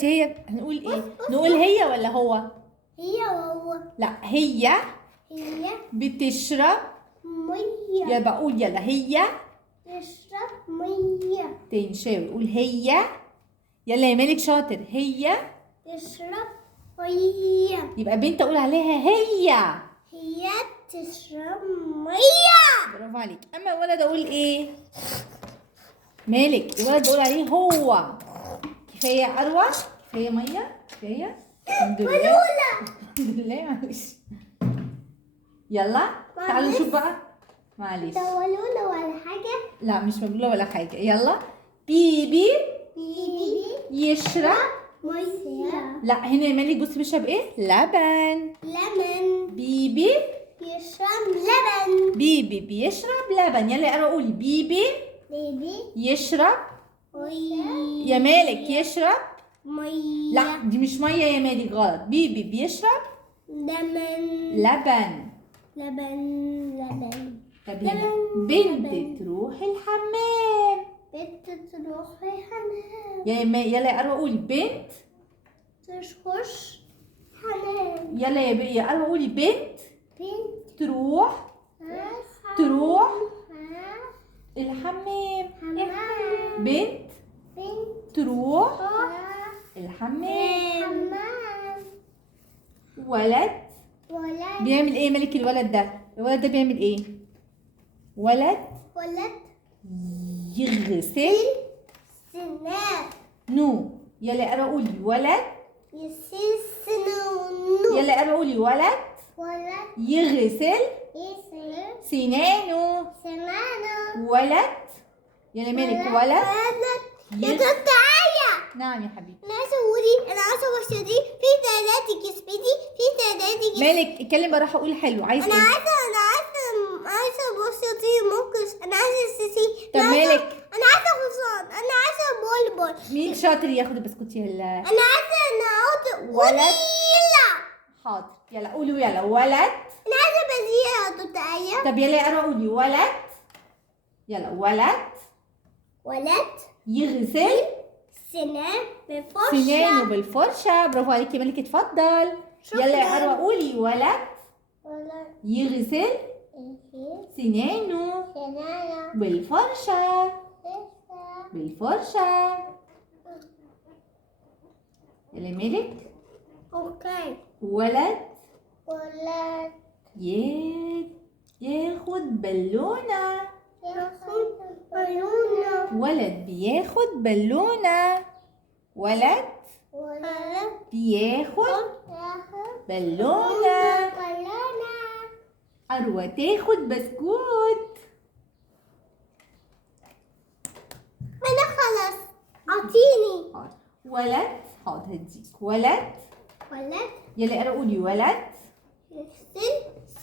هي هنقول ايه؟ نقول هي ولا هو؟ هي وهو. لا، هي بتشرب مية. يا بقول يلا هي تشرب مية. تاني شوية قول هي. يلا يا مالك شاطر. هي تشرب مية. يبقى بنت اقول عليها هي. هي تشرب مية. برافو عليك. اما الولد اقول ايه؟ مالك الولد بقول عليه هو. كفايه يا اروى، كفايه ميه، كفايه. الحمد لله الحمد لله. معلش يلا تعالوا نشوف بقى. معلش تولونا ولا حاجة؟ لا مش مبلولة ولا حاجة. يلا بيبي يشرب مية. لا هنا يا مالك بصي بيشرب ايه؟ لبن. لبن. بيبي يشرب لبن. بيبي بيشرب لبن. يلا يا قولي بيبي يشرب مية. يا مالك يشرب. مية. لا دي مش ميه يا مالك غلط. بيبي بيشرب لبن. لبن. لبن. طب هنا بنت تروح الحمام. بنت تروح الحمام. يلا يا قولي بنت تخش حمام. يلا يا قولي قولي بنت بنت تروح الحمام. حمام. بنت تروح الحمام. حمام. ولد ولد. بيعمل ايه ملك الولد ده؟ الولد ده بيعمل ايه؟ ولد يغسل سنان. نو. يلا يا قولي ولد. يسيل سنون. يلا يا قولي ولد ولد يغسل يسيل سنانه. سنانه. ولد يلا مالك ولد يا تتعيا. نعم يا حبيبي. انا عايزه اقولي انا عايزه وشدي في ثلاثه جسمتي في ثلاثه مالك اتكلم بقى. راح اقول حلو. عايز انا ايه؟ عايزه وشدي موكس. انا عايزه السيسي. طب مالك؟ انا عايزه حصان. انا عايزه بولبول. مين شاطر ياخد البسكوت؟ يلا انا عايزه ولد. لا. حاضر. يلا قولوا يلا ولد. انا عايزه بزيها يا تتعيا. طب يلا يا قولي ولد. يلا ولد يغسل سنان بفرشة. سنانه بالفرشة. برافو عليك يا ملك. اتفضل. يلا يا أروى قولي ولد يغسل سنانه بالفرشة. يلا يا ملك. اوكي. ولد ولد ياخد بالونة. ياخد بالونة. ولد بياخد بالونة. ولد بياخد بالونة. أروى تاخد بسكوت. انا خلاص اعطيني. حاضر. ولد حاضر هديك. ولد يلا يا أروى قولي ولد يغسل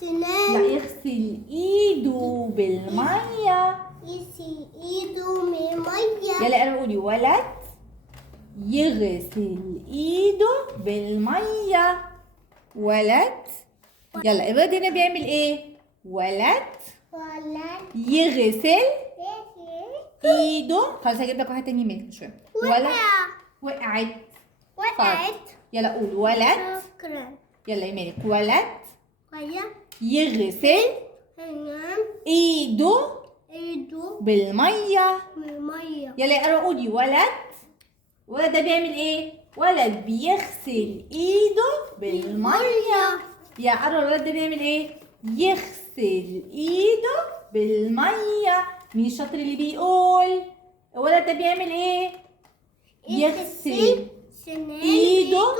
لا سنان. يغسل ايده بالمية. يغسل ايده من مية. يلا يا أروى قولي ولد يغسل ايده بالمية. ولد يلا الولد هنا بيعمل ايه؟ ولد يغسل ايده. خلاص هجيب لك واحد تاني منك شوية. ولد وقعت. يلا قول ولد. شكرا. يلا يا مالك ولد ويا يغسل هنام ايده ايده بالمية. من مية. يلا يا أروى قولي ولد. الولد ده بيعمل ايه؟ ولد بيغسل ايده بالمية. يا أروى الولد ده بيعمل ايه؟ يغسل ايده بالمية. مين الشاطر اللي بيقول؟ الولد ده بيعمل ايه؟ يغسل ايده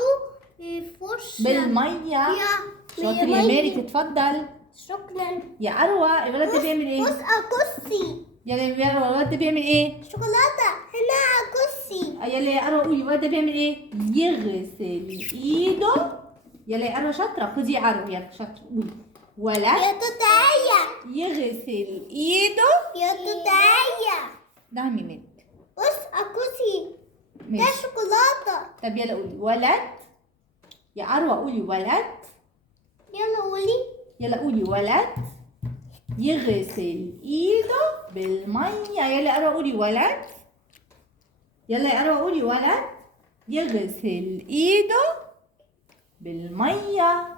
بفرشة بالمية. شاطر يا مالك. اتفضل. شكرا. يا أروى الولد ده بيعمل ايه؟ بص أكسي يلا يا أروى الولد ده بيعمل ايه؟ شوكولاتة هنا أكسي. يلا يا أروى قولي الولد ده بيعمل ايه؟ يغسل ايده. يلا يا أروى شاطرة. خدي يا أروى يلا شاطرة. قولي ولد يا تتعيا. يغسل ايده. يا تتعيا. نعم يا مالك. بص أكسي ده ماشي. شوكولاتة. طب يلا قولي ولد. يا أروى قولي ولد. يلا قولي. يلا قولي ولد يغسل ايده بالميه. يلا يا أروى قولي ولد. يلا يا أروى قولي ولد يغسل ايده بالمية.